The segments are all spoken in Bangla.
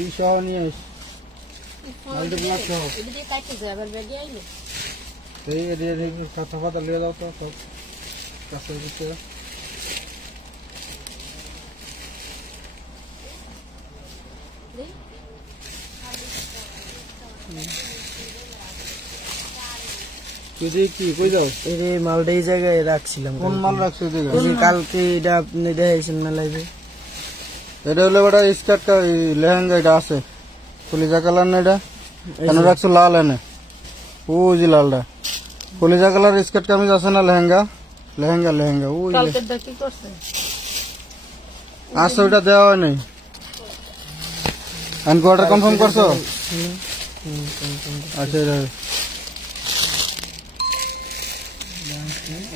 এই সহ নিয়ে আস মাল্টিপ্লাক সহ এই কথা কথা লিয়ে দাও তো সব কাছে দিতে কি কই যাও এই মালটা এই জায়গায় রাখছিলাম। কোন মাল রাখছো কালকে এটা আপনি দেখাইছেন না লাইভে। এটা হলো বড় স্কার্ট কা লেহেঙ্গা এটা আছে কলিজা কালার না এটা কেন রাখছো লাল এনে ও জি লালটা কলিজা কালার স্কার্ট কামিজ আছে না লেহেঙ্গা লেহেঙ্গা লেহেঙ্গা ওই কালকেরটা কি করছে? আচ্ছা ওটা দেওয়া হয় নাই আনকো অর্ডার কনফার্ম করছো আচ্ছা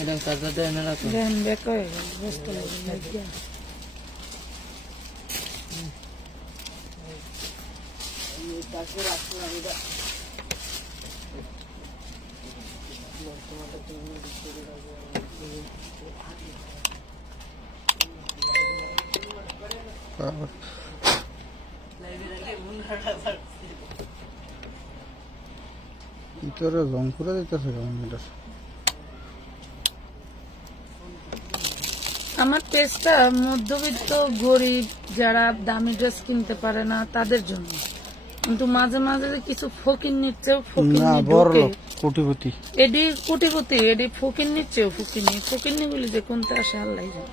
এটা কাজটা দেন না তো দেন বেক হয়ে গেল ব্যস্ত লাগে ভিতরে রং করে দিতেছে কেমন এটা আমার পেজটা মধ্যবিত্ত গরিব যারা দামি ড্রেস কিনতে পারে না তাদের জন্য, কিন্তু মাঝে মাঝে কিছু ফকিন্নির চেয়েও না ফকিন্নি বড় ঢোকে। লোক কোটিপতি এডি কোটিপতি এডি ফকিন্নির চেয়েও ফকিন্নি গুলি যে কোনটা আসে আল্লাহ জানে।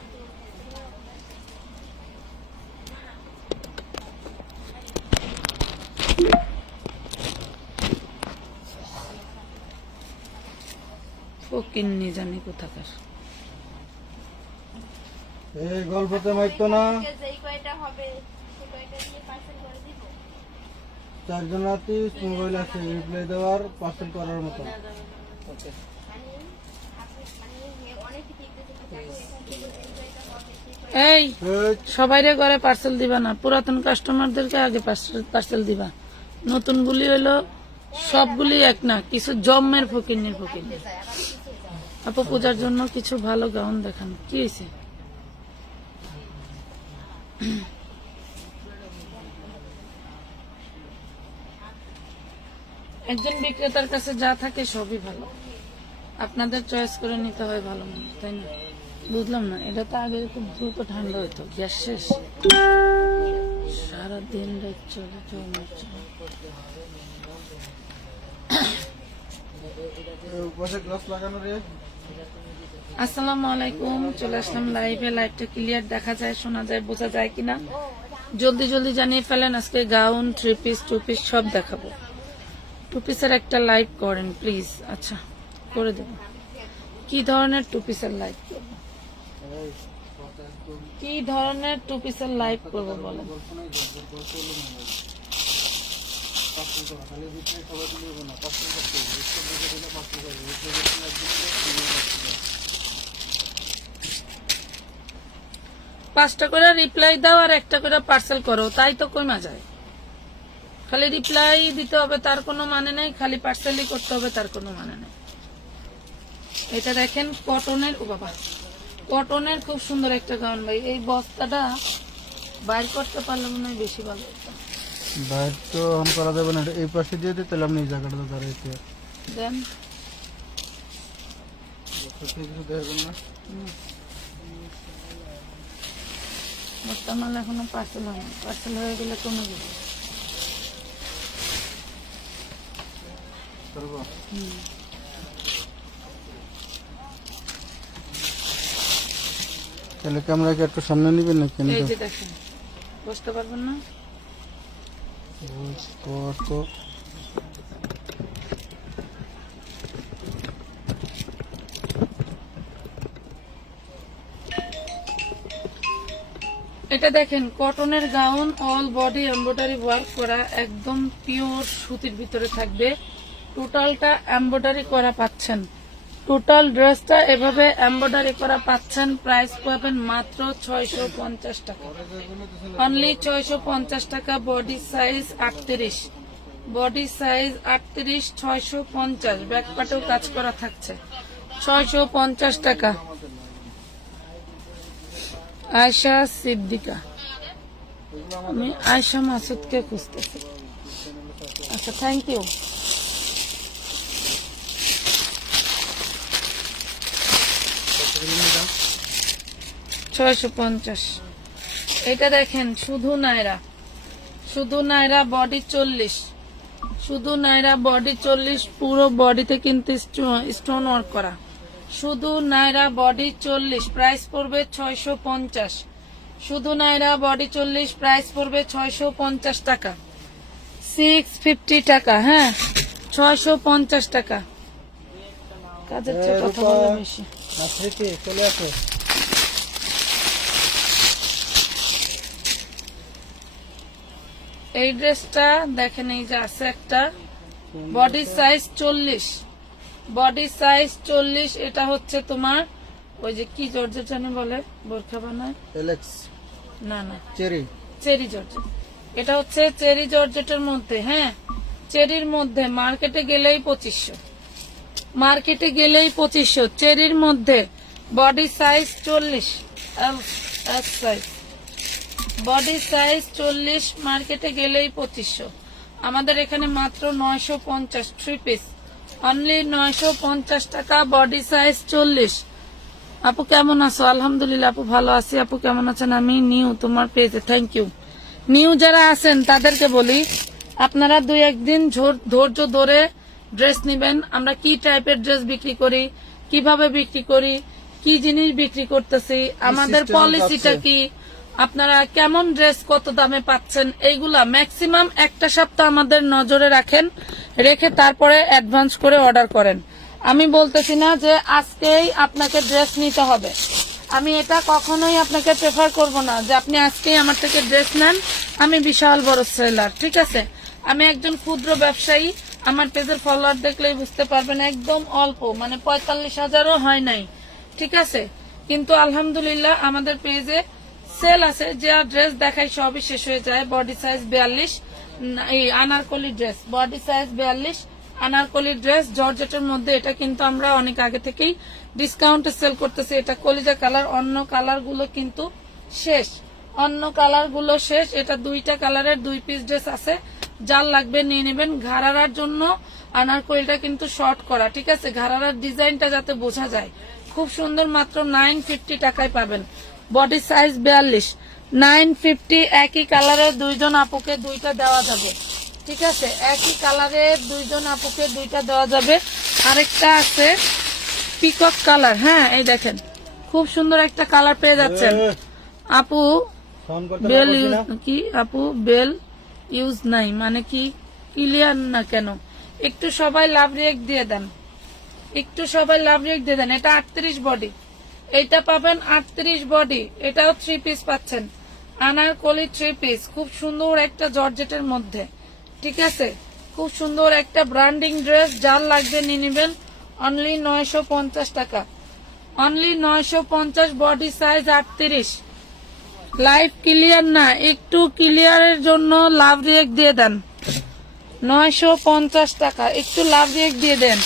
ফকিন্নি জানি কোথাকার। এই গল্পতে মাইতো না চারজন রাতি মোবাইল আছে রিপ্লাই দেওয়ার পার্সেল করার মতো এই সবাইরে ঘরে পার্সেল দিবা না, পুরাতন কাস্টমারদেরকে আগে পার্সেল দিবা। নতুন গুলি হলো সবগুলি এক না, কিছু জম্মের ফকিন্নির ফকিন্নি। আপু পূজার জন্য কিছু ভালো গাউন দেখান, কি হয়েছে? একজন বিক্রেতার কাছে যা থাকে সবই ভালো, আপনাদের চয়েস করে নিতে হয় ভালো মনে, তাই না? বুঝলাম না, এটা তো আগে খুব দ্রুত ঠান্ডা হইতো, গ্যাস শেষ সারাদিন রাত চলে চলে। আসসালামু আলাইকুম, চলে আসলাম লাইভে। লাইভটা ক্লিয়ার দেখা যায়, শোনা যায়, বোঝা যায় কিনা জলদি জলদি জানিয়ে ফেলেন। আজকে gown, three piece, two piece সব দেখাবো। টু পিসের একটা লাইভ করেন প্লিজ। আচ্ছা করে দেব। কি ধরনের টু পিসের লাইভ করব, কি ধরনের টু পিসের লাইভ করব বলেন? পাঁচটা করে রিপ্লাই দাও আর একটা করে পার্সেল করো, তাই তো কমা যায়। খালি রিপ্লাই দিতে হবে তার কোনো মানে নেই, খালি পার্সেলই করতে হবে তার কোনো মানে নেই। এটা দেখেন কটনের, ও বাবা কটনের খুব সুন্দর একটা গাউন ভাই। এই বস্তাটা বাইর করতে পারলে মনে হয় বেশি ভালো হতো। বাইর তো অন করা যাবে না, এই পাশে দিয়ে দিতে আমি এই জায়গাটা দাঁড়াইতে দেন কিছু দেখবেন না। বস্তা মাল এখনো পার্সেল হয় না, পার্সেল হয়ে গেলে কমে যাবে। তাহলে ক্যামেরাকে একটু সামনে নিবেন না কেন? এই যে দেখেন, বুঝতে পারবেন না তো এটা দেখেন কটনের gown, all body embroidery work করা, একদম পিওর সুতির ভিতরে থাকবে। টোটালটা এমব্রয়ডারি করা পাচ্ছেন, টোটাল ড্রেসটা এভাবে এমব্রয়ডারি করা পাচ্ছেন। প্রাইস পাবেন মাত্র 650 টাকা, অনলি 650 টাকা। Body size 38, body size 38, 650। Back পার্টেও কাজ করা থাকছে, 650 টাকা। আয়শা সিদ্দিকা, আমি আয়শা মাসুদকে খুঁজতেছি। আচ্ছা, থ্যাংক ইউ। $650। এটা দেখেন, শুধু নায়রা, শুধু নায়রা, বডি 40, শুধু নায়রা বডি 40, পুরো বডিতে কিন্তু স্টোন ওয়ার্ক করা। শুধু নায়রা বডি 40, প্রাইস পড়বে 650। শুধু নায়রা বডি 40, প্রাইস পড়বে 650 টাকা, 650 টাকা। হ্যাঁ, 650 টাকা। কাজের চেয়ে কথা বলা বেশি। চলে আসে। এই ড্রেসটা দেখেন, এই যে আছে একটা, বডি সাইজ 40, বডি সাইজ 40। এটা হচ্ছে তোমার ওই যে কি জর্জেট জানি বলে, বোরখা বানায়, এলেক্স না না, চেরি, চেরি জর্জেট। এটা হচ্ছে চেরি জর্জেটের মধ্যে। হ্যাঁ, চেরির মধ্যে মার্কেটে গেলেই 2500, মার্কেটে গেলেই 2500। চেরির মধ্যে body size 40, S size, body size 40, মার্কেটে গেলেই 2500। আমাদের এখানে মাত্র 950, 3 পিস, অনলি 950 টাকা, বডি সাইজ 40। আপু কেমন আছো? আলহামদুলিল্লাহ আপু, ভালো আছি। আপু কেমন আছেন? আমি নিউ তোমার পেজে, থ্যাংক ইউ। নিউ যারা আছেন তাদেরকে বলি, আপনারা 2-1 দিন ধৈর্য ধরে ড্রেস নিবেন। আমরা কি টাইপের ড্রেস বিক্রি করি, কিভাবে বিক্রি করি, কি জিনিস বিক্রি করতেছি, আমাদের পলিসিটা কি, আপনারা কেমন ড্রেস কত দামে পাচ্ছেন, এইগুলা ম্যাক্সিমাম একটা সপ্তাহ আমাদের নজরে রাখেন, রেখে তারপরে অ্যাডভান্স করে অর্ডার করেন। আমি বলতেছি না যে আজকেই আপনাকে ড্রেস নিতে হবে, আমি এটা কখনোই আপনাকে প্রেফার করব না যে আপনি আজকেই আমার থেকে ড্রেস নেন, আমি বিশাল বড় সেলার, ঠিক আছে? আমি একজন ক্ষুদ্র ব্যবসায়ী, আমার পেজের ফলোয়ার দেখলেই বুঝতে পারবেন, একদম অল্প, মানে 45,000ও হয় নাই, ঠিক আছে? কিন্তু আলহামদুলিল্লাহ আমাদের পেজে সেল আছে, যে ড্রেস দেখাই সবই শেষ হয়ে যায়। বডি সাইজ 42, এই Anarkali dress, body size 42, Anarkali dress জর্জেটের মধ্যে। এটা কিন্তু আমরা অনেক আগে থেকেই ডিসকাউন্টে সেল করতেছি। এটা কলিজা কালার, অন্য কালার গুলো কিন্তু শেষ, অন্য কালার গুলো শেষ। এটা 2টা কালারের 2 পিস ড্রেস আছে, যার লাগবে নিয়ে নেবেন। ঘাড়ার জন্য আনারকলিটা কিন্তু শর্ট করা, ঠিক আছে? ঘাড়ার ডিজাইনটা যাতে বোঝা যায়, খুব সুন্দর, মাত্র 950 টাকায় পাবেন। Body size 42, 950। একই কালারের 2জন আপুকে 2টা দেওয়া যাবে, ঠিক আছে? একই কালারের 2জন আপুকে 2টা দেওয়া যাবে। আরেকটা আছে পিকক কালার। হ্যাঁ, এই দেখেন, খুব সুন্দর একটা কালার পেয়ে যাচ্ছেন। আপু বেল ইউজ কি? আপু বেল ইউজ নাই মানে কি? ক্লিয়ার না কেন? একটু সবাই লাভ রিয়েক্ট দিয়ে দেন, একটু সবাই লাভ রিয়েক্ট দিয়ে দেন। এটা 38 বডি, এইটা পাবেন 38 বডি। এটাও 3 পিস পাচ্ছেন, আনারকলি 3 পিস, খুব সুন্দর একটা জর্জেটের মধ্যে, ঠিক আছে? খুব সুন্দর একটা ব্র্যান্ডিং ড্রেস, যার লাগবে নিয়ে নেবেন। অনলি 950 টাকা, only 950। Body size 38। Live clear না, একটু ক্লিয়ারের জন্য লাভ রিয়েক্ট দিয়ে দেন। 950 টাকা, একটু লাভ রিয়েক্ট দিয়ে দেন।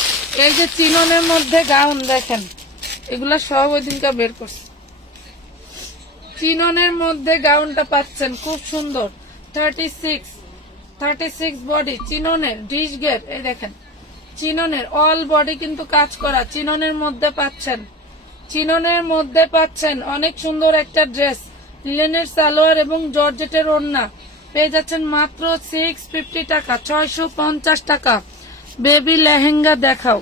এই যে চিননের মধ্যে গাউন দেখেন, এগুলা সব ওই দিনকা বের করছে। চিননের মধ্যে গাউনটা পাচ্ছেন, খুব সুন্দর, 36 বডি, চিননের ডিশ গেট। এই দেখেন, চিননের অল বডি কিন্তু কাজ করা, চিননের মধ্যে পাচ্ছেন, চিননের মধ্যে পাচ্ছেন অনেক সুন্দর একটা ড্রেস। লিলেনের সালোয়ার এবং জর্জেটের ওড়না পেয়ে যাচ্ছেন মাত্র 650 টাকা, 650 টাকা। বেবি লেহেঙ্গা দেখাও।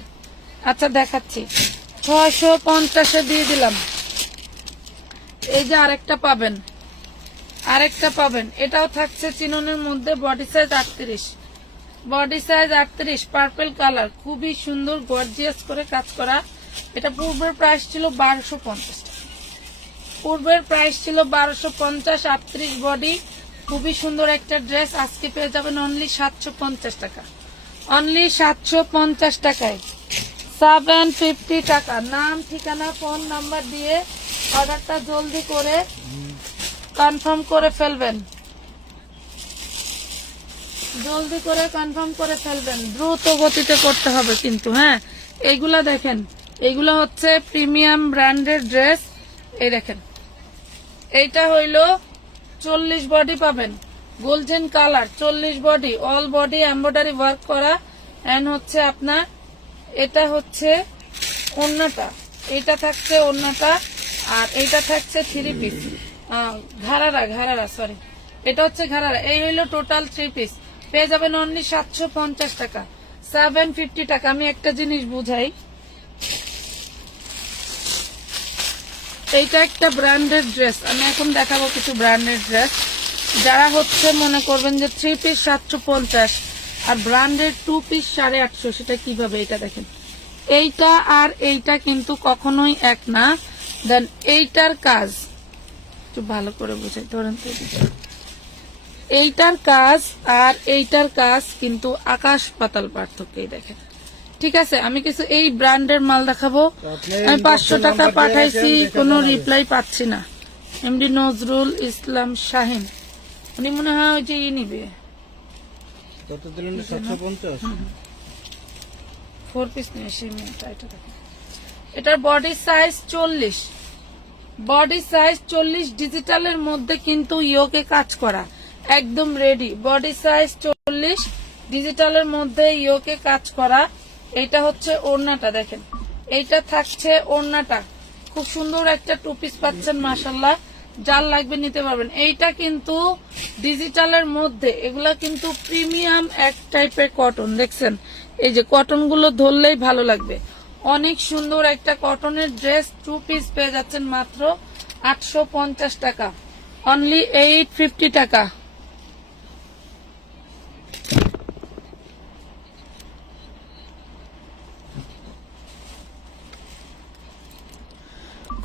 আচ্ছা দেখাচ্ছি, 650-এ দিয়ে দিলাম। এই যে আরেকটা পাবেন, আরেকটা পাবেন, এটাও থাকছে চিননের মধ্যে। Body size 38, body size 38, purple colour, খুবই সুন্দর গর্জিয়াস করে কাজ করা। এটা পূর্বের প্রাইস ছিল 1250 টাকা, পূর্বের প্রাইস ছিল 1250। 38 বডি, খুবই সুন্দর একটা ড্রেস, আজকে পেয়ে যাবেন অনলি 750 টাকা, অনলি 750 টাকায়, 750 টাকা। নাম, ঠিকানা, ফোন নাম্বার দিয়ে অর্ডারটা জলদি করে কনফার্ম করে ফেলবেন, জলদি করে কনফার্ম করে ফেলবেন, দ্রুত গতিতে করতে হবে কিন্তু। হ্যাঁ, এইগুলা দেখেন, এইগুলা হচ্ছে প্রিমিয়াম ব্র্যান্ডের ড্রেস। এই দেখেন, এইটা হইল 40 বডি পাবেন, golden colour 40 body, all body embroidery work করা। এন্ড হচ্ছে আপনার এটা হচ্ছে ওড়নাটা, এটা থাকছে ওড়নাটা, আর এটা থাকছে 3 পিস ঘাড়ারা সরি, এটা হচ্ছে ঘাড়ারা। এই হইলো টোটাল 3 পিস, পেয়ে যাবেন অনলি 750 টাকা, 750 টাকা। আমি একটা জিনিস বুঝাই, এইটা একটা ব্র্যান্ডেড ড্রেস, আমি এখন দেখাবো কিছু ব্র্যান্ডেড ড্রেস। যারা হচ্ছে মনে করবেন যে 3 পিস 750 আর ব্র্যান্ডেড 2 পিস 850, সেটা কিভাবে, এটা দেখেন। এইটা আর এইটা কিন্তু কখনোই এক না। দেন এইটার কাজ একটু ভালো করে বুঝাই, ধরেন তো, এইটার কাজ আর এইটার কাজ কিন্তু আকাশ পাতাল পার্থক্য, এই দেখেন। ঠিক আছে, আমি কিছু এই ব্র্যান্ডের মাল দেখাবো। আমি 500 টাকা পাঠাইছি, কোনো রিপ্লাই পাচ্ছি না। এমডি নজরুল ইসলাম শাহিন, উনি মনে হয় ওই যে নিবে কত দিলেন? 750। 4 পিস নিয়ে সেই মেয়েটা, এটা দেখেন। এটার বডি সাইজ 40, বডি সাইজ 40, ডিজিটালের মধ্যে কিন্তু ইয়োকে কাজ করা, একদম রেডি। বডি সাইজ 40, ডিজিটালের মধ্যে ইয়োকে কাজ করা। এটা হচ্ছে ওড়নাটা দেখেন, এইটা থাকছে ওড়নাটা, খুব সুন্দর একটা 2 পিস পাচ্ছেন, মাশাআল্লাহ। যার লাগবে নিতে পারবেন। এইটা কিন্তু ডিজিটালের মধ্যে, এগুলা কিন্তু প্রিমিয়াম এক টাইপের কটন, দেখছেন? এই যে কটন গুলো ধরলেই ভালো লাগবে। অনেক সুন্দর একটা কটনের ড্রেস 2 পিস পেয়ে যাচ্ছেন মাত্র 850 টাকা, অনলি 850 টাকা।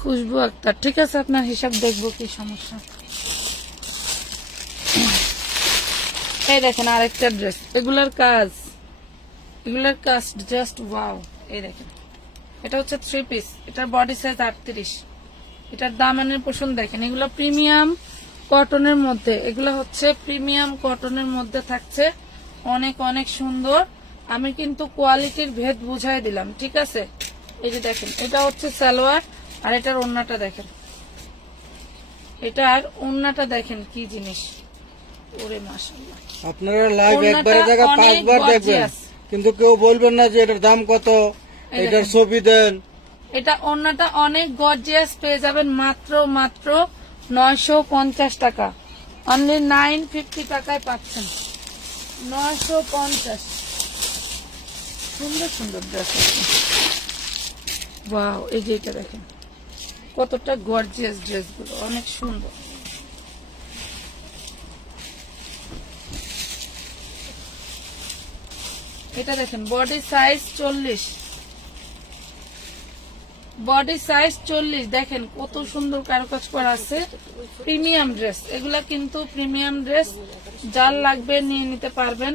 খুশবু আক্তার, ঠিক আছে, আপনার হিসাব দেখবো, কি সমস্যা। এই দেখেন আরেকটা ড্রেস, এগুলার কাজ জাস্ট ওয়াও। এই দেখেন, এটা হচ্ছে 3 পিস, এটার বডি সাইজ 38, এটার দামানের পোষণ দেখেন। এগুলো প্রিমিয়াম কটনের মধ্যে, এগুলো হচ্ছে প্রিমিয়াম কটনের মধ্যে থাকছে, অনেক অনেক সুন্দর। আমি কিন্তু কোয়ালিটির ভেদ বুঝাই দিলাম, ঠিক আছে। এই যে দেখেন, এটা হচ্ছে সালোয়ার, আর এটার ওড়নাটা দেখেন, এটার ওড়নাটা দেখেন কি জিনিস, ওরে মাশাআল্লাহ। আপনারা লাইভ একবারে ওড়নাটা জায়গা অনেক 5 বার দেখবেন, gorgeous। কিন্তু কেউ বলবেন না যে এটার দাম কত, এটার ছবি দেন। এটা ওড়নাটা অনেক গর্জিয়াস, পেয়ে যাবেন মাত্র 950 টাকা, অনলি 950 টাকায় পাচ্ছেন। 950, সুন্দর সুন্দর ড্রেস আছে। ওয়াও, এই যে এটা দেখেন কতটা গর্জিয়াস, ড্রেসগুলো অনেক সুন্দর। এটা দেখেন, বডি সাইজ 40, বডি সাইজ 40, দেখেন কত সুন্দর কারুকাজ করা আছে। প্রিমিয়াম ড্রেস, এগুলা কিন্তু প্রিমিয়াম ড্রেস, যার লাগবে নিয়ে নিতে পারবেন।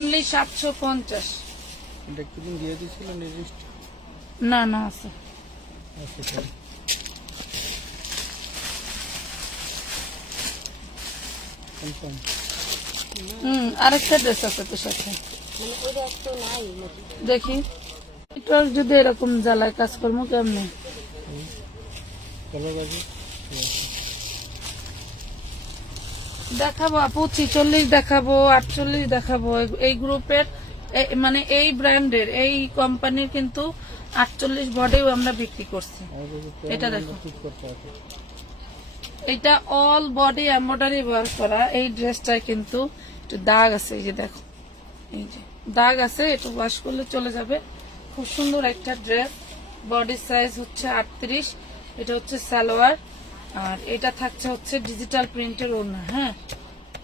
অনলি 750। এটা কিদিন দিয়ে দিছিল নির্দিষ্ট? না না, আছে। আচ্ছা, কনফার্ম। আরেকটা ড্রেস আছে তো সাথে, দেখি। এটা যদি এরকম জ্বালায় কাজ করবো কেমনে, কালার আছে, দেখাবো আপু। 46 দেখাবো, 48 দেখাবো। এই গ্রুপের মানে এই ব্র্যান্ডের এই কোম্পানির কিন্তু 48 বডিও আমরা বিক্রি করছি। এটা দেখো, এটা অল বডি এমব্রয়ডারি ওয়ার্ক করা। এই ড্রেসটায় কিন্তু একটু দাগ আছে, এই যে দেখো, এই যে দাগ আছে, একটু ওয়াশ করলে চলে যাবে। খুব সুন্দর একটা ড্রেস, বডি সাইজ হচ্ছে 38, এটা হচ্ছে সালোয়ার, আর এটা থাকছে হচ্ছে ডিজিটাল প্রিন্টের ওড়না। হ্যাঁ,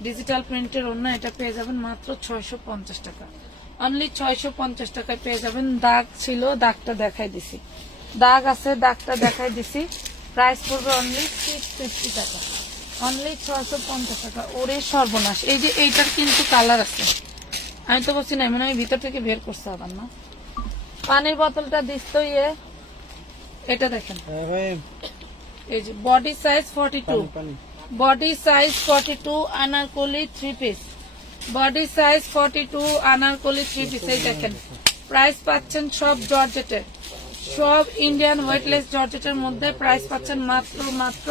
ডিজিটাল প্রিন্টের ওড়না, এটা পেয়ে যাবেন মাত্র 650 টাকা, অনলি 650 টাকায় পেয়ে যাবেন। দাগ ছিল, দাগটা দেখাই দিছি, দাগ আছে, দাগটা দেখাই দিছি। প্রাইস পড়বে অনলি 650 টাকা, অনলি 650 টাকা। ওরে সর্বনাশ, এই যে এইটার কিন্তু কালার আছে, আমি তো বলছি না, মনে হয় ভিতর থেকে বের করছে আবার না। পানির বোতলটা দিস তো, এটা দেখেন, এই যে body size 42, body size 42, Anarkali 3 piece, body size 42, Anarkali 3 piece. এই দেখেন, প্রাইস পাচ্ছেন সব জর্জেটের, সব ইন্ডিয়ান ওয়েটলেস জর্জেটের মধ্যে প্রাইস পাচ্ছেন মাত্র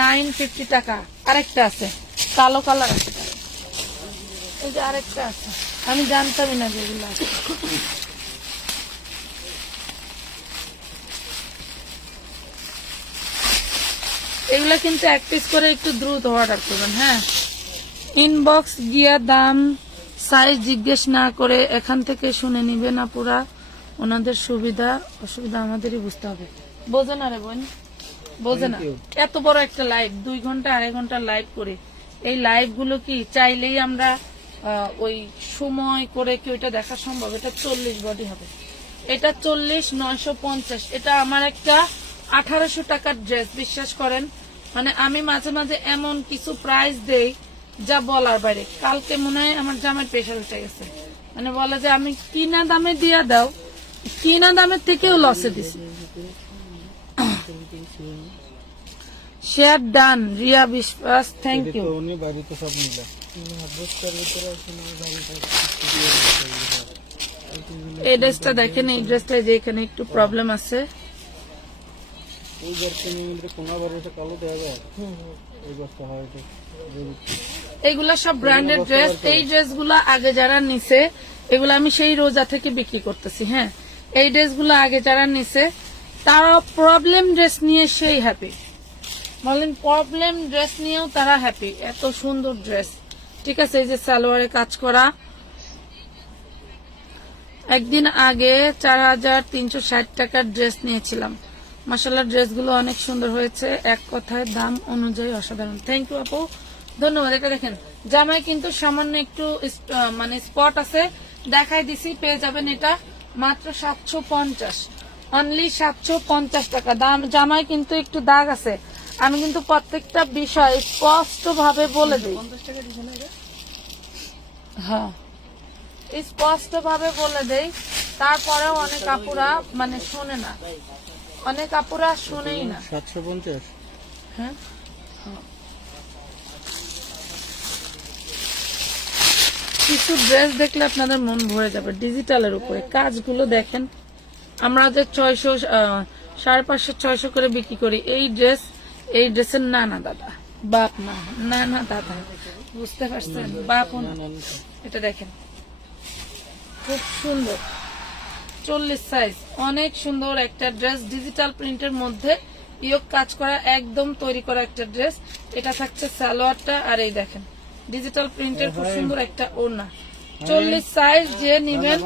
950 টাকা। আরেকটা আছে কালো কালার আছে, এই যে আরেকটা আছে, আমি জানতামই না যেগুলো আছে। এগুলা কিন্তু এক পিস করে একটু দ্রুত অর্ডার করবেন। হ্যাঁ, ইনবক্স গিয়া দাম সাইজ জিজ্ঞেস না করে এখান থেকে শুনে নিবে না, পুরা ওনাদের সুবিধা অসুবিধা আমাদেরই বুঝতে হবে। বোঝে না রে বোন, বোঝে না। এত বড় একটা লাইভ, 2 ঘন্টা 2.5 ঘন্টা লাইভ করে, এই লাইভ গুলো কি চাইলেই আমরা ওই সময় করে কি ওইটা দেখা সম্ভব? এটা 40 বডি হবে, এটা 40 950। এটা আমার একটা 1800 টাকার ড্রেস, বিশ্বাস করেন। মানে আমি মাঝে মাঝে এমন কিছু প্রাইস দেই যা বলার বাইরে। কালকে মনে হয় আমার জামাই প্রেশার উঠে গেছে, মানে বলে যে আমি কিনা দামে দিয়া দাও, কিনা দামের থেকেও লসে দিছি। শেয়ার ডান রিয়া বিশ্বাস, থ্যাংক ইউ। উনি বাড়িতে সব মিলে এই ড্রেসটা দেখেন, এই ড্রেসটা যে এখানে একটু প্রবলেম আছে, ওই জারকে নিয়ে কোনা বারোটা কালো দেওয়া যায়। এই বস্তা হয় এটা। এইগুলা সব ব্র্যান্ডেড ড্রেস। এই ড্রেসগুলা আগে যারা নিছে, এগুলা আমি সেই রোজা থেকে বিক্রি করতেছি। হ্যাঁ, এই ড্রেসগুলো আগে যারা নিছে তারা প্রবলেম ড্রেস নিয়ে সেই হ্যাপি, বলেন প্রবলেম ড্রেস নিয়েও তারা হ্যাপি। এত সুন্দর ড্রেস, ঠিক আছে। এই যে সালোয়ারে কাজ করা, একদিন আগে 4360 টাকার ড্রেস নিয়েছিলাম। মাশাআল্লাহ ড্রেসগুলো অনেক সুন্দর হয়েছে, এক কথায় দাম অনুযায়ী অসাধারণ। থ্যাংক ইউ আপু, ধন্যবাদ। এটা দেখেন জামায় কিন্তু সামান্য একটু মানে স্পট আছে, দেখাই দিছি। পেয়ে যাবেন এটা মাত্র 750, অনলি 750 টাকা দাম। জামায় কিন্তু একটু দাগ আছে, আমি কিন্তু প্রত্যেকটা বিষয় স্পষ্ট ভাবে বলে দিই। হ্যাঁ, স্পষ্ট ভাবে বলে দেই, তারপরেও অনেক আপুরা মানে শোনে না, অনেক আপুরা শুনেই না। 750। হ্যাঁ, কিছু ড্রেস দেখলে আপনাদের মন ভরে যাবে। ডিজিটালের উপরে কাজগুলো দেখেন, আমরা যে 600 550 600 করে বিক্রি করি এই ড্রেস, এই ড্রেসের না না দাদা, বাপ না, না না দাদা, বুঝতে পারছেন, বাপও না। এটা দেখেন খুব সুন্দর, 40 সাইজ, অনেক সুন্দর একটা ড্রেস, ডিজিটাল প্রিন্টের মধ্যে ইয়োগ কাজ করা, একদম তৈরি করা একটা ড্রেস। এটা থাকছে সালোয়ারটা, আর এই দেখেন ডিজিটাল প্রিন্টের খুব সুন্দর একটা ওড়না। 40 সাইজ যে নিবেন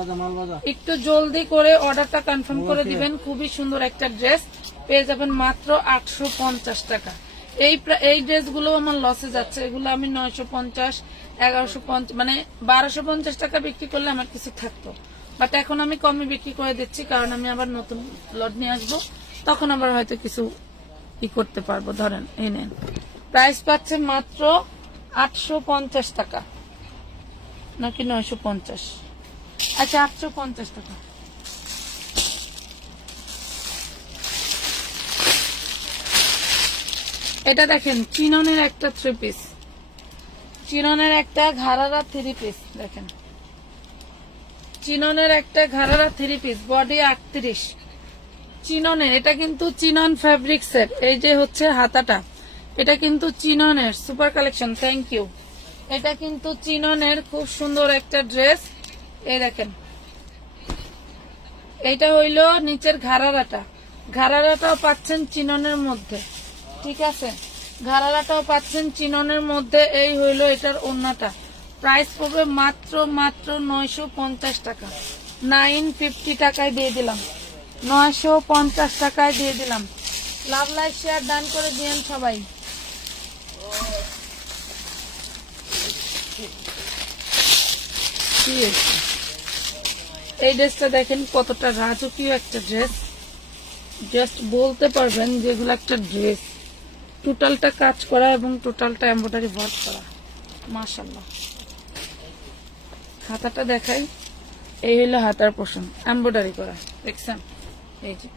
একটু জলদি করে অর্ডারটা কনফার্ম করে দিবেন। খুবই সুন্দর একটা ড্রেস পেয়ে যাবেন মাত্র 850 টাকা। এই ড্রেসগুলো আমার লসে যাচ্ছে, এগুলো আমি 950 1150 মানে 1250 টাকা বিক্রি করলে আমার কিছু থাকতো, বাট এখন আমি কমে বিক্রি করে দিচ্ছি, কারণ আমি আবার নতুন লট নিয়ে আসবো, তখন আবার হয়তো কিছু ই করতে পারবো। ধরেন এই নেন, প্রাইস পাচ্ছে মাত্র 850 টাকা নাকি 950, আচ্ছা 850 টাকা। এটা দেখেন চিননের একটা 3 পিস, চিননের একটা ঘাড়ারা 3 পিস, দেখেন চিননের একটা ঘাড়ারা 3 পিস, বডি 38 চিননের। এটা কিন্তু চিনন ফ্যাব্রিক্সের, এই যে হচ্ছে হাতাটা, এটা কিন্তু চিননের সুপার কালেকশন। Thank you. এটা কিন্তু চিননের খুব সুন্দর একটা ড্রেস, এই দেখেন এইটা হইলো নিচের ঘাড়ারাটা, ঘাড়ারাটাও পাচ্ছেন চিননের মধ্যে, ঠিক আছে, ঘাড়ারাটাও পাচ্ছেন চিননের মধ্যে। এই হইলো এটার ওড়নাটা, প্রাইস পড়বে মাত্র মাত্র 950 টাকা, 950 টাকায় দিয়ে দিলাম, 950 টাকায় দিয়ে দিলাম। লাভ লাইক শেয়ার ডান করে দিয়েন সবাই। এই ড্রেসটা দেখেন কতটা রাজকীয় একটা ড্রেস, জাস্ট বলতে পারবেন যেগুলো একটা ড্রেস, টোটালটা কাজ করা এবং টোটালটা এমব্রয়ডারি ওয়ার্ক করা, মাশাআল্লাহ। হাতাটা দেখাই, এই হলো হাতার পোর্শন, এমব্রয়ডারি করা, দেখছেন, এই যে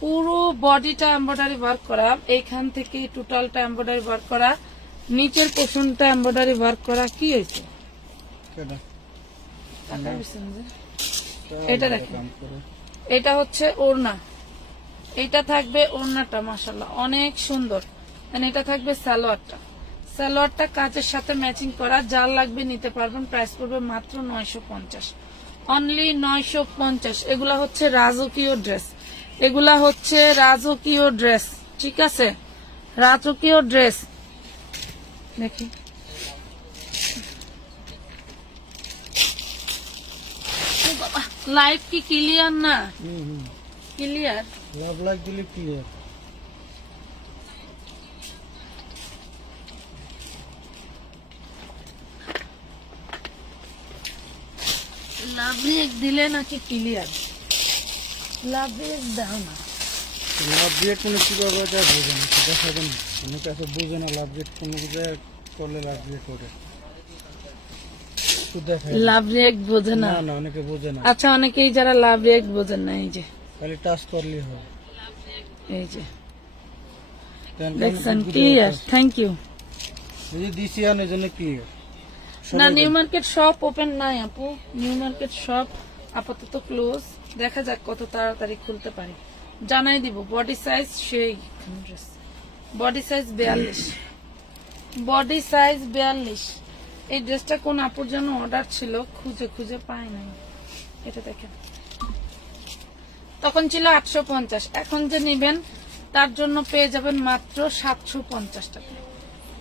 পুরো বডিটা এমব্রয়ডারি ওয়ার্ক করা, এইখান থেকে টোটালটা এমব্রয়ডারি ওয়ার্ক করা, নিচের পোর্শনটা এমব্রয়ডারি ওয়ার্ক করা। কি হয়েছে এটা দেখেন, এটা হচ্ছে ওড়না, এটা থাকবে ওড়নাটা মাশাআল্লাহ অনেক সুন্দর। And এটা থাকবে সালোয়ারটা। সালোয়ারটা কাচের সাথে ম্যাচিং করা, যার লাগবে নিতে পারবেন। প্রাইস পড়বে মাত্র 950, অনলি 950। এগুলা হচ্ছে রাজকীয় ড্রেস, এগুলা হচ্ছে রাজকীয় ড্রেস, ঠিক আছে, রাজকীয় ড্রেস। দেখি লাইভ কি ক্লিয়ার না? ক্লিয়ার। লাভ লাইক দিলে ক্লিয়ার। লাভ রিয়েক্ট দিলে নাকি ক্লিয়ার? লাভ রিয়েক্ট দাও না। লাভ রেট কোনো কিভাবে এটা বোঝে না, সেটা সাথে অনেক কাছে বোঝে না। লাভ রেট কোনো কিছু করলে লাভ রেট করে লাভ রিয়েক্ট বোঝে না? না, অনেকে বোঝে না। আচ্ছা, অনেকেই যারা লাভ রিয়েক্ট বোঝেন না, এই যে খালি টাচ করলেই হয়। এই যে দেখছেন ক্লিয়ার। Thank you. এই যে দিছি আন এই জন্য ক্লিয়ার। না, নিউ মার্কেট শপ ওপেন নাই আপু, নিউ মার্কেট শপ আপাতত ক্লোজ। দেখা যাক কত তাড়াতাড়ি খুলতে পারি, জানাই দিব। বডি সাইজ সেই dress, body size 42, body size 42। এই ড্রেসটা কোন আপুর জন্য অর্ডার ছিল, খুঁজে খুঁজে পাই নাই। এটা দেখেন, তখন ছিল 850, এখন যে নিবেন তার জন্য পেয়ে যাবেন মাত্র 750 টাকা।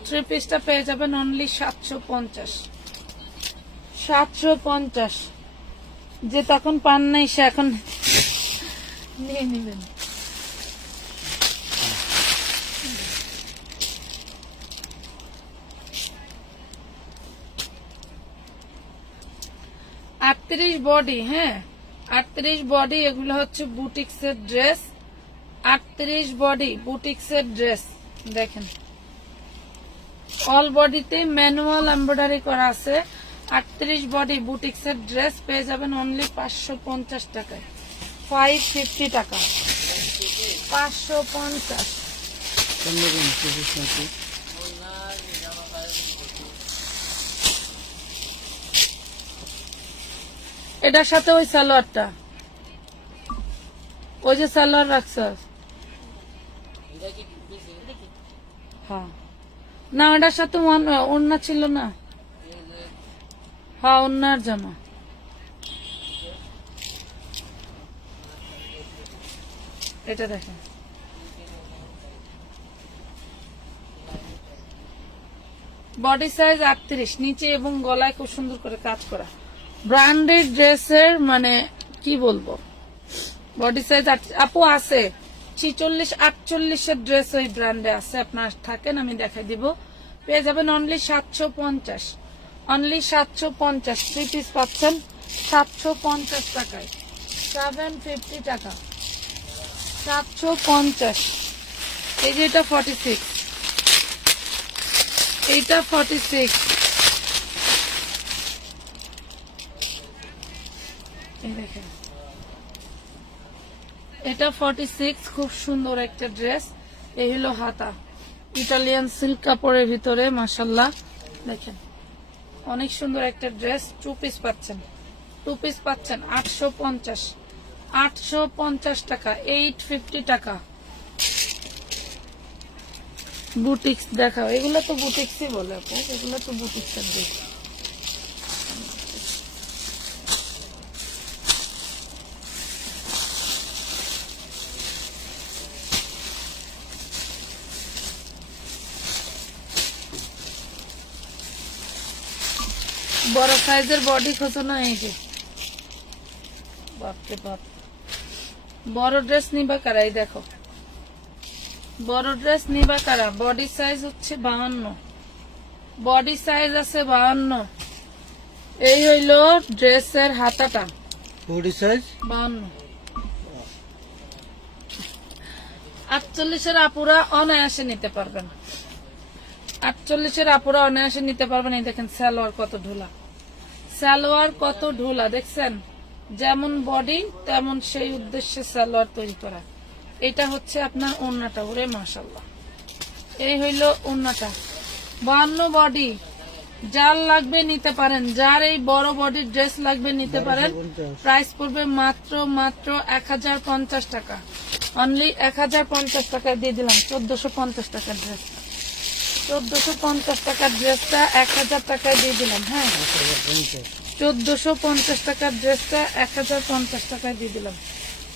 থ্রি পিসটা পেয়ে যাবেন অনলি 750, 750। যে তখন পান নাই সে এখন নিয়ে নিবেন। আটত্রিশ বডি, হ্যাঁ 38 বডি। এগুলো হচ্ছে বুটিক্সের ড্রেস, 38 বডি বুটিক্সের ড্রেস। দেখেন অল বডিতে ম্যানুয়াল এমব্রয়ডারি করা আছে। 38 বডি বুটিক্সের ড্রেস পেয়ে যাবেন অনলি 550 টাকায়, 550 টাকা, 550। এটার সাথে ওই সালোয়ারটা, ওই যে সালোয়ার রাখছ, হ্যাঁ না ওটার সাথে ওড়না ছিল না, হ্যাঁ ওড়নার জামা। এটা দেখেন বডি সাইজ 38, নিচে এবং গলায় খুব সুন্দর করে কাজ করা ব্র্যান্ডেড ড্রেসের, মানে কি বলবো। বডি সাইজ আপু আছে 46, 48 এর ড্রেস ওই ব্র্যান্ডে আছে। আপনার থাকেন আমি দেখাই দিব। পেয়ে যাবেন অনলি 750, অনলি 750। থ্রি পিস পাচ্ছেন 750 টাকায়, 750 টাকা, 750। এই যে এটা 46, এইটা 46, এই দেখেন এটা 46, খুব সুন্দর একটা ড্রেস। এই হলো হাতা, ইটালিয়ান সিল্ক কাপড়ের ভিতরে মাশাআল্লাহ। দেখেন অনেক সুন্দর একটা ড্রেস। টু পিস পাচ্ছেন, টু পিস পাচ্ছেন 850, 850 টাকা, 850 টাকা। বুটিক্স দেখাও, এগুলো তো বুটিক্সই বলে আপু, এগুলো তো বুটিক্সের ড্রেস। বড় সাইজের বডি খোঁজো না, এই যে বাপরে বাপ। বড় ড্রেস নিবা কারা, এই দেখো বড় ড্রেস নিবা কারা। বডি সাইজ হচ্ছে 52, বডি সাইজ আছে 52। এই হইল ড্রেসের হাতাটা, বডি সাইজ 52। 48 এর আপুরা অনায়াসে নিতে পারবেন, 48 এর আপুরা অনায়াসে নিতে পারবেন। এই দেখেন সালোয়ার কত ঢোলা, সালোয়ার কত ঢোলা দেখছেন। যেমন বডি তেমন সেই উদ্দেশ্যে সালোয়ার তৈরি করা। এটা হচ্ছে আপনার ওড়নাটা, ওরে মাশাআল্লাহ। এই হইল ওড়নাটা, 52 বডি। যার লাগবে নিতে পারেন, যার এই বড় বডির ড্রেস লাগবে নিতে পারেন। প্রাইস পড়বে মাত্র 1050 টাকা, অনলি 1050 টাকায় দিয়ে দিলাম। 1450 টাকার ড্রেস, 1450 টাকার ড্রেসটা 1000 টাকায় দিয়ে দিলাম। হ্যাঁ, 1450 টাকার ড্রেসটা 1050 টাকায় দিয়ে দিলাম।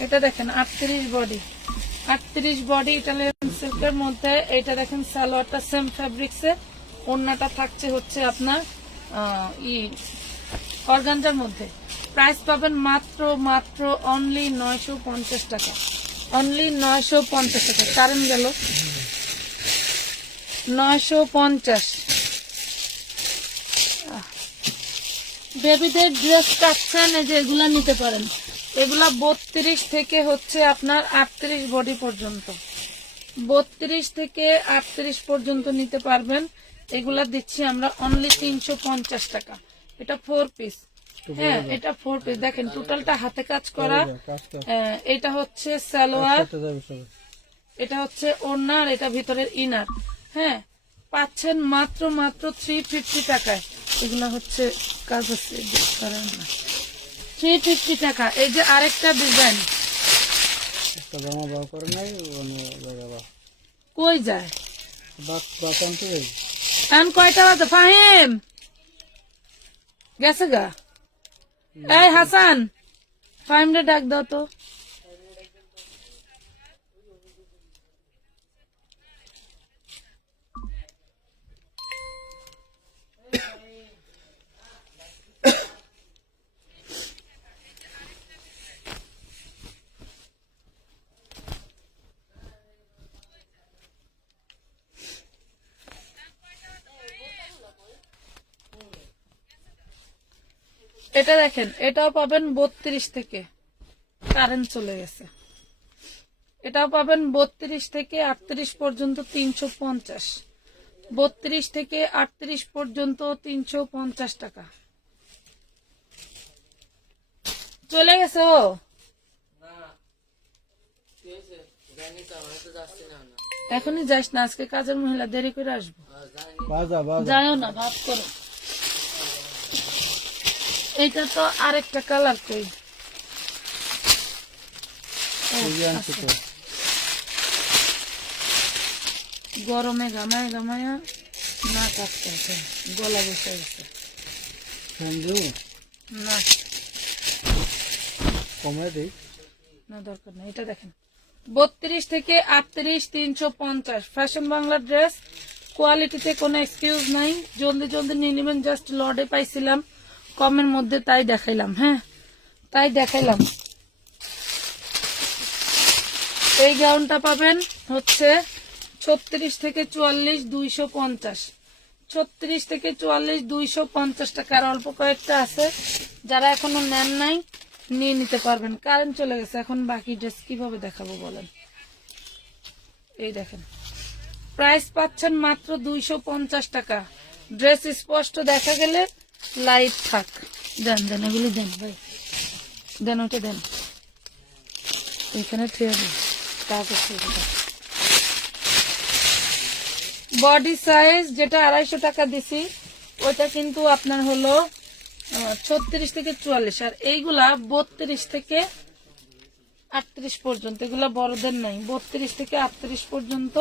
এটা দেখেন 38 বডি, 38 বডি ইটালিয়ান সিল্কের মধ্যে। এটা দেখেন সালোয়ারটা সেম ফ্যাব্রিক্সে, ওড়নাটা থাকছে হচ্ছে আপনার অর্গানজার মধ্যে। প্রাইস পাবেন মাত্র মাত্র অনলি 950 টাকা, অনলি 950 টাকা। কারেন্ট গেল 950। বেবিদের ড্রেস কাটছেন, এই যে এগুলা নিতে পারেন। এগুলা 32 থেকে হচ্ছে আপনার 38 বডি পর্যন্ত, 32 থেকে 38 পর্যন্ত নিতে পারবেন। এগুলা দিচ্ছি আমরা অনলি 350 টাকা। এটা 4 পিস। হ্যাঁ, এটা 4 পিস। দেখেন টোটালটা হাতে কাজ করা। এটা হচ্ছে সালোয়ার, এটা হচ্ছে ওড়না, আর এটা ভিতরের ইনার। হ্যাঁ, পাচ্ছেন মাত্র মাত্র 350 টাকায়। এগুলা হচ্ছে কাজ আছে 350 টাকা। এই যে আরেকটা ডিজাইন, কই যায় এখন কয়টা বাজে? ফাহিম গেছে গা? এই হাসান, ফাহিমরে ডাক দাও তো। এটা দেখেন, এটাও পাবেন 32 থেকে, কারেন্ট চলে গেছে। এটাও পাবেন 32 থেকে 38 পর্যন্ত 350, 32 থেকে 38 পর্যন্ত 350 টাকা। চলে গেছে ও, এখনই যাস না, আজকে কাজের মহিলা, দেরি করে আসবো। যাও না, ভাব করো। এটা তো আরেকটা কালার, কই গরমে গামায় গামায়া না কাটতে হবে, গলা বসে গেছে না, কমে দেই না দরকার নেই। এটা দেখেন 32 থেকে 38, 350। ফ্যাশন বাংলা ড্রেস, কোয়ালিটিতে কোনো এক্সকিউজ নাই। জলদি জলদি নিয়ে নেবেন, জাস্ট লর্ডে পাইছিলাম কমের মধ্যে, তাই দেখাইলাম। হ্যাঁ, তাই দেখাইলাম। এই গাউনটা পাবেন হচ্ছে 36 থেকে 44, 250, 36 থেকে 44, 250 টাকা। আর অল্প কয়েকটা আছে, যারা এখনো নেন নাই নিয়ে নিতে পারবেন। কারেন্ট চলে গেছে, এখন বাকি ড্রেস কিভাবে দেখাবো বলেন। এই দেখেন, প্রাইস পাচ্ছেন মাত্র 250 টাকা। ড্রেস স্পষ্ট দেখা গেলে লাইট থাক। দেন দেন, এগুলি দেন ভাই, দেন, ওইটা দেন, এখানে ঠিক আছে। বডি সাইজ যেটা 250 টাকা দিছি, ওইটা কিন্তু আপনার হলো 36 থেকে 44, আর এইগুলা 32 থেকে 38 পর্যন্ত। এগুলা বড়দের নাই, 32 থেকে 38 পর্যন্ত।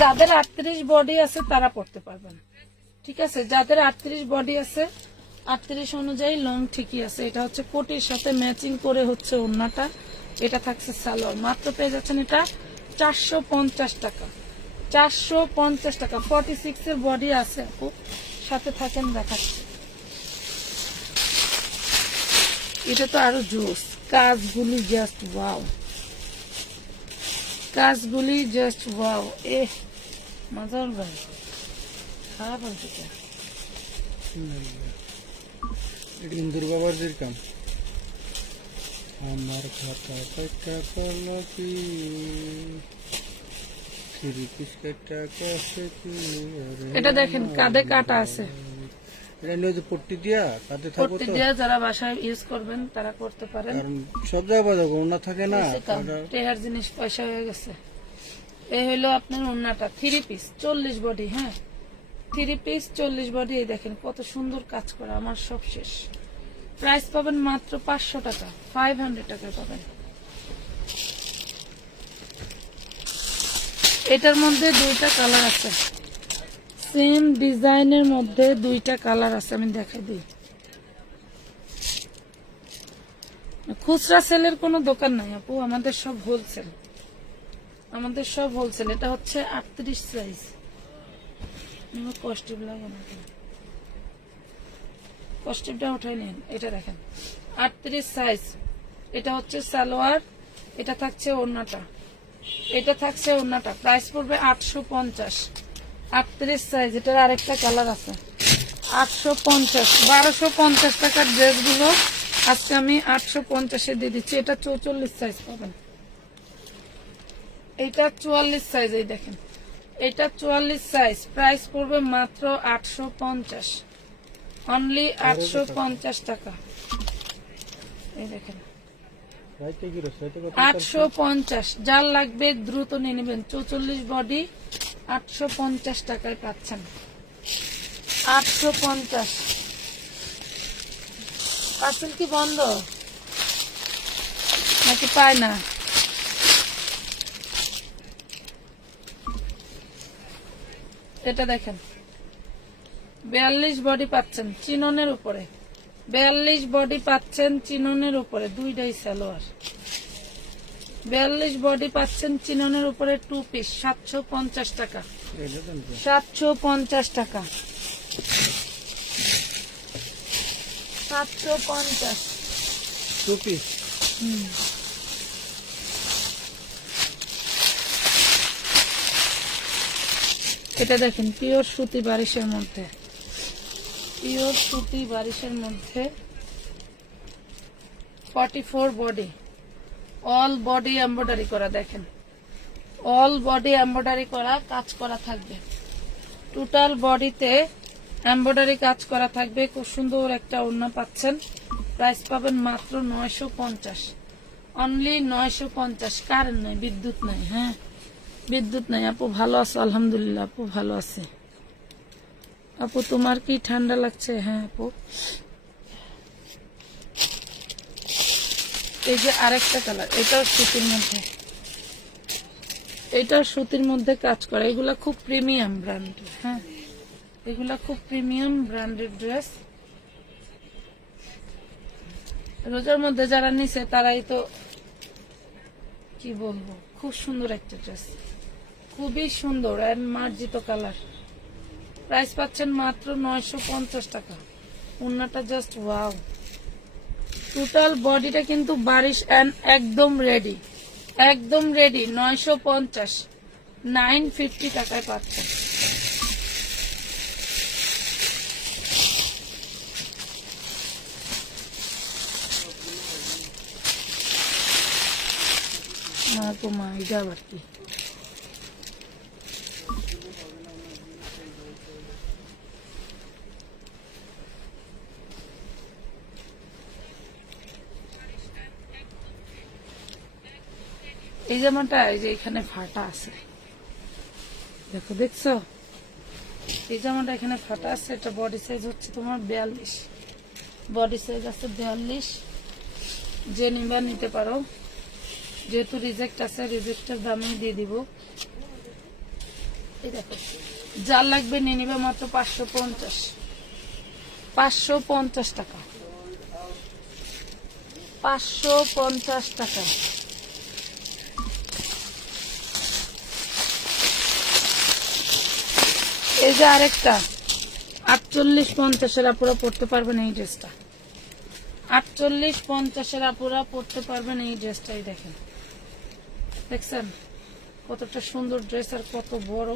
যাদের 38 বডি আছে তারা পড়তে পারবেন, ঠিক আছে। যাদের 38 বডি আছে, 38 অনুযায়ী লং ঠিকই আছে। এটা হচ্ছে কোটির সাথে ম্যাচিং করে হচ্ছে ওড়নাটা, এটা থাকছে সালোয়ার। মাত্র পেয়ে যাচ্ছেন এটা 450 টাকা, 450 টাকা। 46 এর বডি আছে আপু, সাথে থাকেন, দেখাচ্ছে। এটা তো আরো জোস, কাজগুলি জাস্ট ওয়াও, কাজগুলি জাস্ট ওয়াও। এ মজার ভাই, খারাপ হয়েছে তো। ইন্দুর বাবার যেরকম আমার খাতা কয়টা কলকি, এটা দেখেন কাঁধে কাটা আছে, এটা নিয়ে যে পট্টি দিয়া কাঁধে থাকো, পট্টি দিয়া যারা বাসায় ইউজ করবেন তারা করতে পারেন। কারণ সব জায়গায় বাজাবো ওনা থাকে না, টেহার জিনিস পয়সা হয়ে গেছে। এই হইলো আপনার ওড়নাটা, 3 পিস 40 বডি। হ্যাঁ, 3 পিস 40 বডি। এই দেখেন কত সুন্দর কাজ করা, আমার সব শেষ। প্রাইস পাবেন মাত্র 500 টাকা, 500 টাকায় পাবেন। এটার মধ্যে দুইটা কালার আছে, সেম ডিজাইনের মধ্যে দুইটা কালার আছে, আমি দেখাই দিই। খুচরা সেলের কোনো দোকান নাই আপু, আমাদের সব হোলসেল, আমাদের সব হোলসেল। এটা হচ্ছে 38 সাইজ, কস্টিভ লাগবে না, কস্টিভটা উঠাই নেন। এটা দেখেন 38 সাইজ, এটা হচ্ছে সালোয়ার, এটা থাকছে ওড়নাটা, এটা থাকছে ওড়নাটা। প্রাইস পড়বে 850। 38 সাইজ, এটার আরেকটা কালার আছে 850। 1250 টাকার ড্রেসগুলো আজকে আমি 850-এ দিয়ে দিচ্ছি। এটা 44 সাইজ পাবেন, এটা 44 সাইজ, এই দেখেন এটা 44 সাইজ। প্রাইস পড়বে মাত্র 850, অনলি 850 টাকা। এই দেখেন 850, যার লাগবে দ্রুত নিয়ে নেবেন। 44 বডি 850 টাকায় পাচ্ছেন, 850। পার্সেল কি বন্ধ নাকি পায় না? এটা দেখেন 42 বডি পাচ্ছেন চিননের উপরে, 42 বডি পাচ্ছেন চিননের উপরে, দুইটাই সালোয়ার। 42 বডি পাচ্ছেন চিননের উপরে, 2 পিস 750 টাকা, 750 টাকা, 750 2 পিস। এটা দেখেন পিওর সুতি বারিশের মধ্যে, পিওর সুতি বারিশের মধ্যে 44 বডি, অল বডি এমব্রয়ডারি করা। দেখেন অল বডি এমব্রয়ডারি করা, কাজ করা থাকবে, টোটাল বডিতে এমব্রয়ডারি কাজ করা থাকবে। খুব সুন্দর একটা ওড়না পাচ্ছেন। প্রাইস পাবেন মাত্র 950, অনলি 950। কারেন্ট নাই, বিদ্যুৎ নাই, হ্যাঁ বিদ্যুৎ নাই। আপু ভালো আছো? আলহামদুলিল্লাহ আপু ভালো আছে। আপু তোমার কি ঠান্ডা লাগছে? হ্যাঁ আপু। এই যে আরেকটা কালার, এটাও সুতির মধ্যে, এটাও সুতির মধ্যে কাজ করা। এগুলা খুব প্রিমিয়াম ব্র্যান্ডের, হ্যাঁ এগুলা খুব প্রিমিয়াম ব্র্যান্ডের ড্রেস। রোজার মধ্যে যারা নিছে তারাই তো কি বলবো, খুব সুন্দর একটা ড্রেস, খুবই সুন্দর এন্ড মার্জিত কালার। প্রাইস পাচ্ছেন মাত্র 950 টাকা। ওড়নাটা জাস্ট ওয়াও। টোটাল বডিটা কিন্তু বারিশ এন্ড একদম রেডি, একদম রেডি। 950, 950 টাকায় পাচ্ছেন। মা এটা আবার কি? এই জামাটা এই যে এখানে ফাটা আছে, দেখো দেখছো এই জামাটা এখানে ফাটা আছে। এটা বডি সাইজ হচ্ছে তোমার 42, বডি সাইজ আছে 42। যে নিবা নিতে পারো, যেহেতু রিজেক্ট আছে রিজেক্টের দামে দিয়ে দিব। এই দেখো যার লাগবে নিয়ে নিবে মাত্র 550, 550 টাকা, 550 টাকা। এই যে আরেকটা 48-50-এর আপুরা পড়তে পারবেন এই ড্রেসটা, 48-50-এর আপুরা পড়তে পারবেন এই ড্রেসটাই। দেখেন দেখছেন কতটা সুন্দর ড্রেস আর কত বড়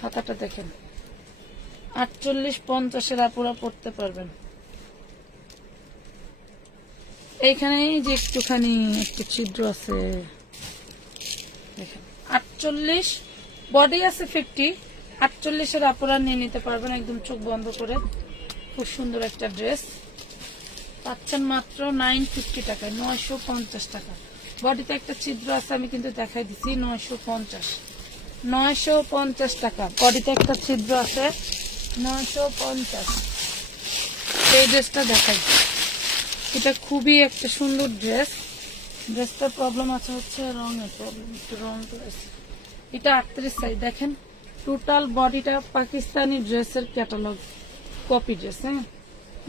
হাতাটা দেখেন। 48-50-এর আপুরা পড়তে পারবেন। এইখানে যে একটুখানি একটু ছিদ্র আছে দেখেন। 48 বডি আছে 50, 48-এর আপুরা নিয়ে নিতে পারবেন একদম চোখ বন্ধ করে। খুব সুন্দর একটা ড্রেস পাচ্ছেন মাত্র 950 টাকায়, 950 টাকা। বডিতে একটা ছিদ্র আছে, আমি কিন্তু দেখাই দিচ্ছি। 950, 950 টাকা। বডিতে একটা ছিদ্র আছে, 950। এই ড্রেসটা দেখাই, এটা খুবই একটা সুন্দর ড্রেস। ড্রেসটার প্রবলেম আছে হচ্ছে রঙের প্রবলেম, একটু রং করেছে। এটা 38 সাইজ। দেখেন টোটাল বডিটা পাকিস্তানি ড্রেসের ক্যাটালগ কপি ড্রেস, হ্যাঁ,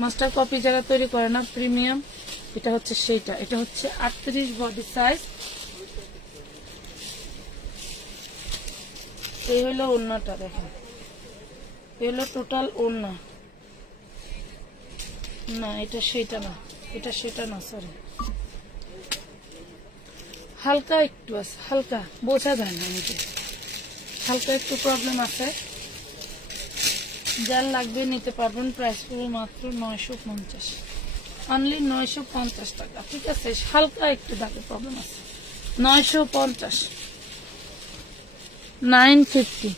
মাস্টার কপি যারা তৈরি করে না প্রিমিয়াম, এটা হচ্ছে সেইটা। এটা হচ্ছে 38 বডি সাইজ। এই হলো ওড়নাটা, দেখেন এই হলো টোটাল ওড়না। না এটা সেটা না, এটা সেটা না, সরি, হালকা একটু আছে, হালকা বোঝা যায় না আমাকে, হালকা একটু প্রবলেম আছে। যার লাগবে নিতে পারবেন। প্রাইস পড়বে মাত্র 950, অনলি 950 টাকা। ঠিক আছে, হালকা একটু দাগে প্রবলেম আছে। 950, 950।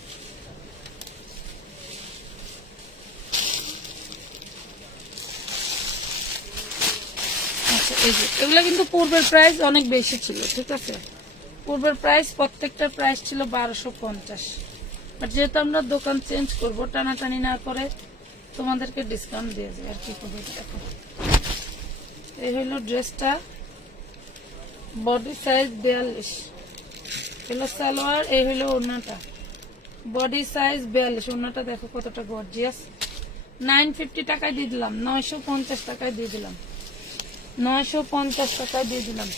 আচ্ছা, এই যে এগুলো কিন্তু পূর্বের প্রাইস অনেক বেশি ছিল। ঠিক আছে, পূর্বের প্রাইস প্রত্যেকটার প্রাইস ছিল 1250, বাট যেহেতু আমরা দোকান চেঞ্জ করব, টানাটানি না করে তোমাদেরকে ডিসকাউন্ট দিয়ে যাবে। আর কি করবে, দেখো এই হলো ড্রেসটা, বডি সাইজ 42, হলো সালোয়ার, এই হলো ওড়নাটা, বডি সাইজ 42, ওড়নাটা দেখো কতটা গর্জিয়াস। 950 টাকায় দিয়ে দিলাম, 950 টাকায় দিয়ে দিলাম, 950 টাকায় দিয়ে দিলাম।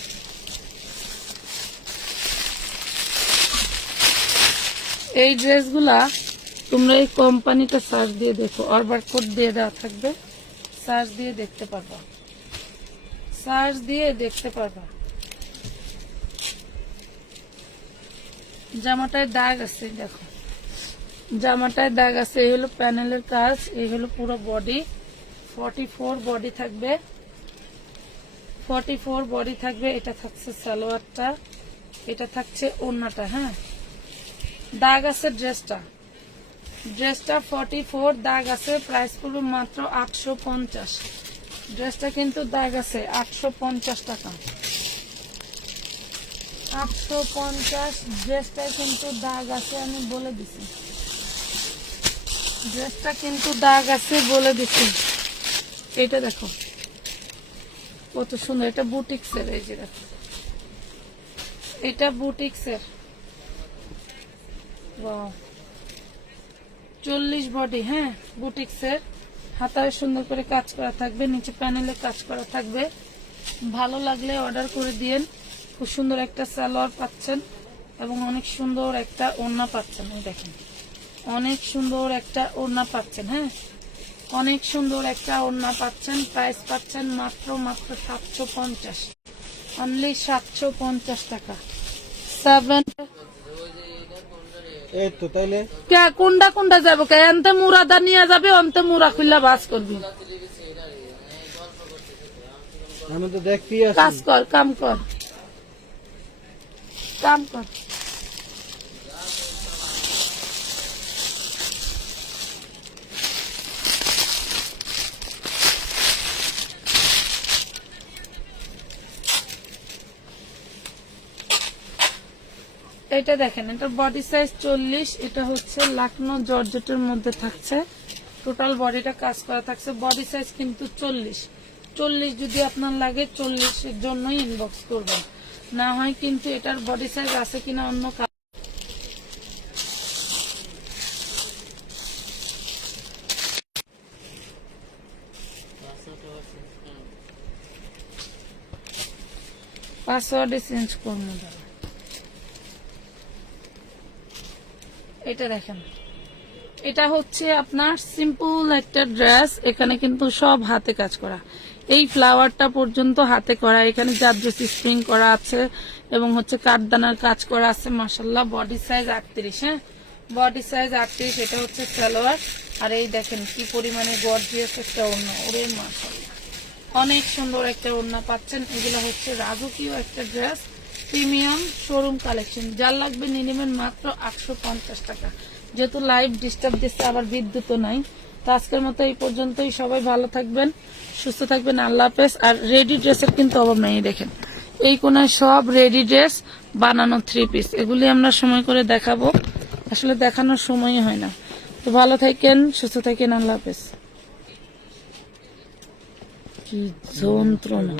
এই ড্রেসগুলা তোমরা এই কোম্পানিটা সার্চ দিয়ে দেখো, অর্ডার কোড দিয়ে দেওয়া থাকবে, সার্চ দিয়ে দেখতে পারবা, সার্চ দিয়ে দেখতে পারবা। জামাটায় দাগ আছে, দেখো জামাটায় দাগ আছে। এই হলো প্যানেলের কাজ, এই হলো পুরো বডি, 44 বডি থাকবে, 44 বডি থাকবে। এটা থাকছে সালোয়ারটা, এটা থাকছে ওড়নাটা। হ্যাঁ, দাগ আছে ড্রেসটা, ড্রেসটা 44 দাগ আছে। প্রাইস পড়বে মাত্র 850। ড্রেসটা কিন্তু দাগ আছে, 850 টাকা, 850। ড্রেসটা কিন্তু দাগ আছে, আমি বলে দিছি, ড্রেসটা কিন্তু দাগ আছে বলে দিছি। এটা দেখো কত সুন্দর, এটা বুটিক্সের, এই যে দেখো এটা বুটিক্সের। ওয়াও, 40 বডি, হ্যাঁ, বুটিক্সের। হাতায় সুন্দর করে কাজ করা থাকবে, নিচে প্যানেলে কাজ করা থাকবে। ভালো লাগলে অর্ডার করে দিয়েন। খুব সুন্দর একটা সালোয়ার পাচ্ছেন এবং অনেক সুন্দর একটা ওড়না পাচ্ছেন। এই দেখেন অনেক সুন্দর একটা ওড়না পাচ্ছেন, হ্যাঁ, অনেক সুন্দর একটা ওড়না পাচ্ছেন। প্রাইস পাচ্ছেন মাত্র 750, অনলি 750 টাকা। 7 এই তো তাইলে কে কোনটা কোনটা যাবো, কে এনতে মুরাদা নিয়ে যাবে, অন্তে মুরা খুললা বাস করবি। আমি তো দেখতেই আছি। কাজ কর, কাম কর, কাম কর। এটা দেখেন, এটা বডি সাইজ 40, এটা হচ্ছে লাকনো জর্জেটের মধ্যে থাকছে। টোটাল বডিটা কাজ করা থাকছে। বডি সাইজ কিন্তু 40, 40 যদি আপনার লাগে 40 এর জন্যই ইনবক্স করবেন, না হয় কিন্তু এটার বডি সাইজ আছে কিনা অন্য পাসওয়ার্ডে চেঞ্জ করবো। এটা দেখেন, এটা হচ্ছে আপনার সিম্পল একটা ড্রেস। এখানে কিন্তু সব হাতে কাজ করা, এই ফ্লাওয়ারটা পর্যন্ত হাতে করা। এখানে জারদস্তি স্প্রিং করা আছে এবং হচ্ছে কাঠদানার কাজ করা আছে। মাশাআল্লাহ, বডি সাইজ 38, হ্যাঁ, বডি সাইজ 38। এটা হচ্ছে সালোয়ার, আর এই দেখেন কি পরিমাণে গর্জিয়াস একটা ওড়না। ওরে মাশাআল্লাহ, অনেক সুন্দর একটা ওড়না পাচ্ছেন। এগুলো হচ্ছে রাজকীয় একটা ড্রেস, প্রিমিয়াম শোরুম কালেকশন। যার লাগবে নিয়ে নেবেন মাত্র 850 টাকা। যেহেতু লাইভ ডিস্টার্ব দিচ্ছে, আবার বিদ্যুৎও নাই, তো আজকের মতো এই পর্যন্তই। সবাই ভালো থাকবেন, সুস্থ থাকবেন, আল্লাহ হাফেজ। আর রেডি ড্রেসের কিন্তু অভাব নেই। দেখেন এই কোনায় সব রেডি ড্রেস বানানো 3 পিস, এগুলি আমরা সময় করে দেখাবো, আসলে দেখানোর সময়ই হয় না। তো ভালো থাকেন, সুস্থ থাকেন, আল্লাহ হাফেজ। কি যন্ত্রণা।